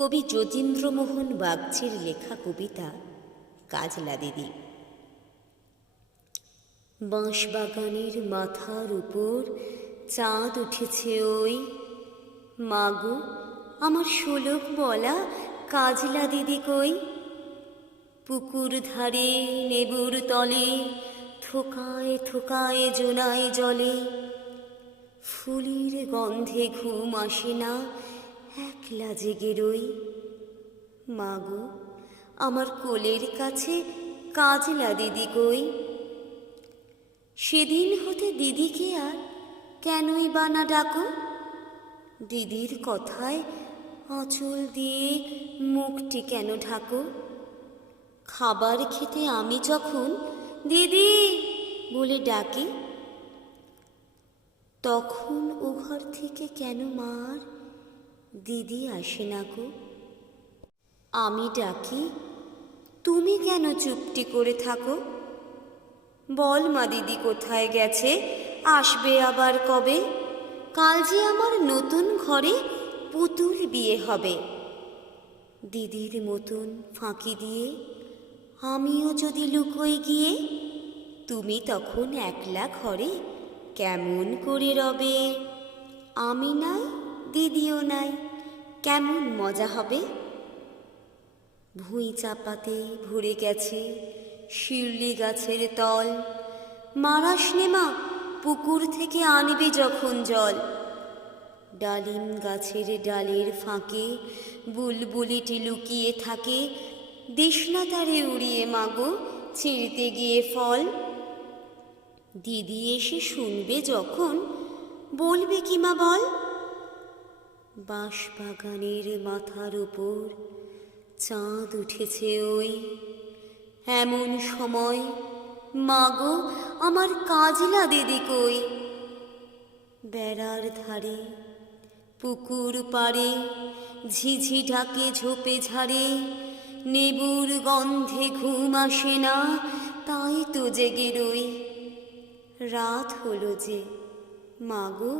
কবি যতীন্দ্রমোহন বাগচির লেখা কবিতা কাজলা দিদি। বাঁশবাগানের মাথার উপর চাঁদ উঠেছে ওই, মাগো আমার শোলক বলা কাজলা দিদি কই। পুকুর ধারে নেবুর তলে থোকায় থোকায় জোনায় জলে, ফুলের গন্ধে ঘুম আসে না, একলা জেগে রই। মাগো আমার কোলের কাছে কাজলা দিদি কই। সেদিন হতে দিদিকে আর কেনই বা না ডাকো, দিদির কথায় আঁচল দিয়ে মুখটি কেন ঢাকো। খাবার খেতে আমি যখন দিদি বলে ডাকি, তখন ও ঘর থেকে কেন মার দিদি আসে না গো। আমি ডাকি, তুমি কেন চুপটি করে থাকো। বল মা দিদি কোথায় গেছে, আসবে আবার কবে। কাল যে আমার নতুন ঘরে পুতুল বিয়ে হবে। দিদির মতন ফাঁকি দিয়ে আমিও যদি লুকোই গিয়ে, তুমি তখন একলা ঘরে কেমন করে রবে। আমি নাই দিদিও নাই, কেমন মজা হবে। ভুঁই চাপাতে ভরে গেছে শিউলি গাছের তল, মারাস নে মা পুকুর থেকে আনবি যখন জল। ডালিম গাছের ডালের ফাঁকে বুলবুলিটি লুকিয়ে থাকে, দিস না তারে উড়িয়ে মাগো ছিঁড়তে গিয়ে ফল। দিদি এসে শুনবে যখন বলবে কি মা বল। বাঁশবাগানের মাথার উপর চাঁদ উঠেছে ওই, এমন সময় মাগো আমার কাজলা দিদি কই। বেড়ার ধারে পুকুর পাড়ে ঝিঝি ঢাকে ঝোপে ঝাড়ে, নেবুর গন্ধে ঘুম আসে না, তাই তো জেগে রই। রাত হলো যে, মাগো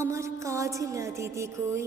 আমার কাজলা দিদি কই।